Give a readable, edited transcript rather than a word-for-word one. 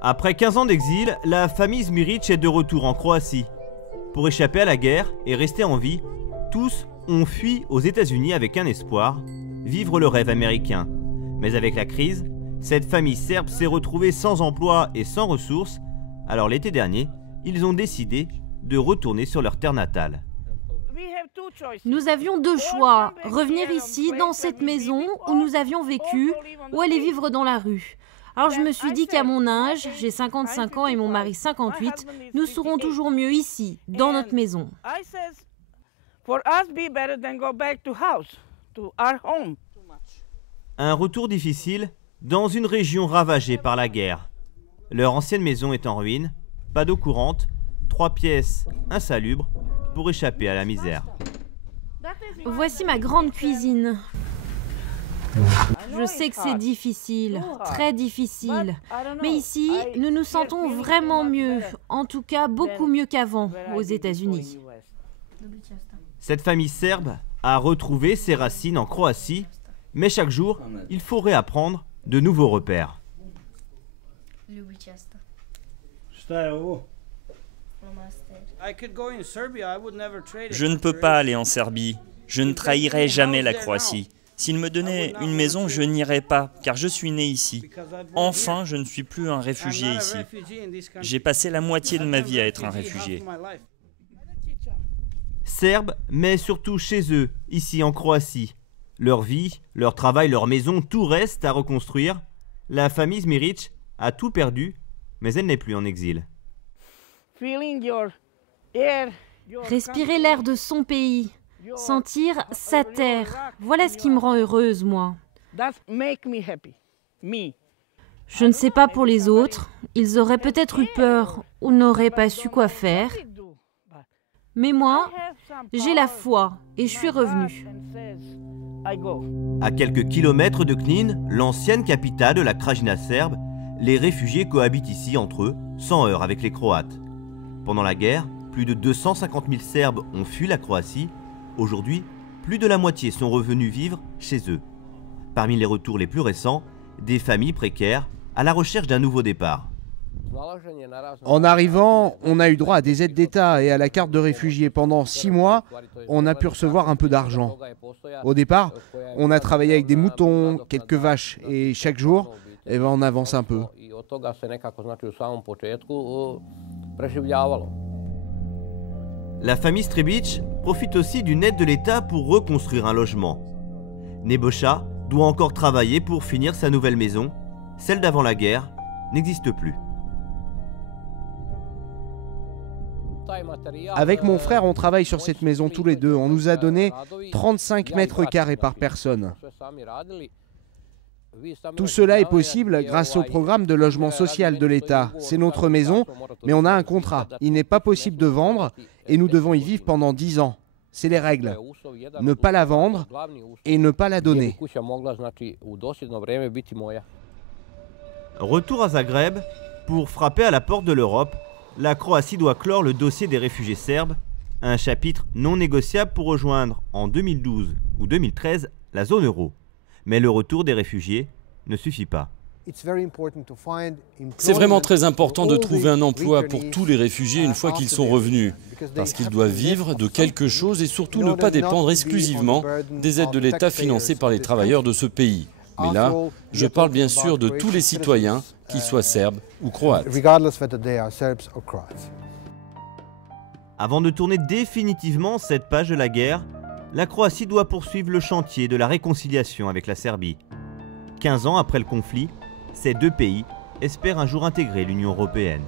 Après 15 ans d'exil, la famille Zmiric est de retour en Croatie. Pour échapper à la guerre et rester en vie, tous ont fui aux États-Unis avec un espoir, vivre le rêve américain. Mais avec la crise, cette famille serbe s'est retrouvée sans emploi et sans ressources, alors l'été dernier, ils ont décidé de retourner sur leur terre natale. Nous avions deux choix, revenir ici, dans cette maison où nous avions vécu, ou aller vivre dans la rue. Alors je me suis dit qu'à mon âge, j'ai 55 ans et mon mari 58, nous serons toujours mieux ici, dans notre maison. Un retour difficile dans une région ravagée par la guerre. Leur ancienne maison est en ruine, pas d'eau courante, 3 pièces insalubres pour échapper à la misère. Voici ma grande cuisine. Je sais que c'est difficile, très difficile, mais ici, nous nous sentons vraiment mieux, en tout cas beaucoup mieux qu'avant aux États-Unis. Cette famille serbe a retrouvé ses racines en Croatie, mais chaque jour, il faut réapprendre de nouveaux repères. Je ne peux pas aller en Serbie. Je ne trahirai jamais la Croatie. S'ils me donnaient une maison, je n'irais pas, car je suis né ici. Enfin, je ne suis plus un réfugié ici. J'ai passé la moitié de ma vie à être un réfugié. Serbes, mais surtout chez eux, ici en Croatie. Leur vie, leur travail, leur maison, tout reste à reconstruire. La famille Zmiric a tout perdu, mais elle n'est plus en exil. Respirer l'air de son pays, sentir sa terre, voilà ce qui me rend heureuse, moi. Je ne sais pas pour les autres, ils auraient peut-être eu peur ou n'auraient pas su quoi faire. Mais moi, j'ai la foi et je suis revenue. À quelques kilomètres de Knin, l'ancienne capitale de la Krajina serbe, les réfugiés cohabitent ici entre eux, sans heurts avec les Croates. Pendant la guerre, plus de 250 000 Serbes ont fui la Croatie. Aujourd'hui, plus de la moitié sont revenus vivre chez eux. Parmi les retours les plus récents, des familles précaires à la recherche d'un nouveau départ. En arrivant, on a eu droit à des aides d'État et à la carte de réfugié. Pendant 6 mois, on a pu recevoir un peu d'argent. Au départ, on a travaillé avec des moutons, quelques vaches, et chaque jour, on avance un peu. La famille Strebic profite aussi d'une aide de l'État pour reconstruire un logement. Nebojša doit encore travailler pour finir sa nouvelle maison. Celle d'avant la guerre n'existe plus. Avec mon frère, on travaille sur cette maison tous les deux. On nous a donné 35 mètres carrés par personne. Tout cela est possible grâce au programme de logement social de l'État. C'est notre maison, mais on a un contrat. Il n'est pas possible de vendre et nous devons y vivre pendant 10 ans. C'est les règles. Ne pas la vendre et ne pas la donner. Retour à Zagreb, pour frapper à la porte de l'Europe, la Croatie doit clore le dossier des réfugiés serbes, un chapitre non négociable pour rejoindre en 2012 ou 2013 la zone euro. Mais le retour des réfugiés ne suffit pas. C'est vraiment très important de trouver un emploi pour tous les réfugiés une fois qu'ils sont revenus, parce qu'ils doivent vivre de quelque chose et surtout ne pas dépendre exclusivement des aides de l'État financées par les travailleurs de ce pays. Mais là, je parle bien sûr de tous les citoyens, qu'ils soient serbes ou croates. Avant de tourner définitivement cette page de la guerre, la Croatie doit poursuivre le chantier de la réconciliation avec la Serbie. 15 ans après le conflit, ces deux pays espèrent un jour intégrer l'Union européenne.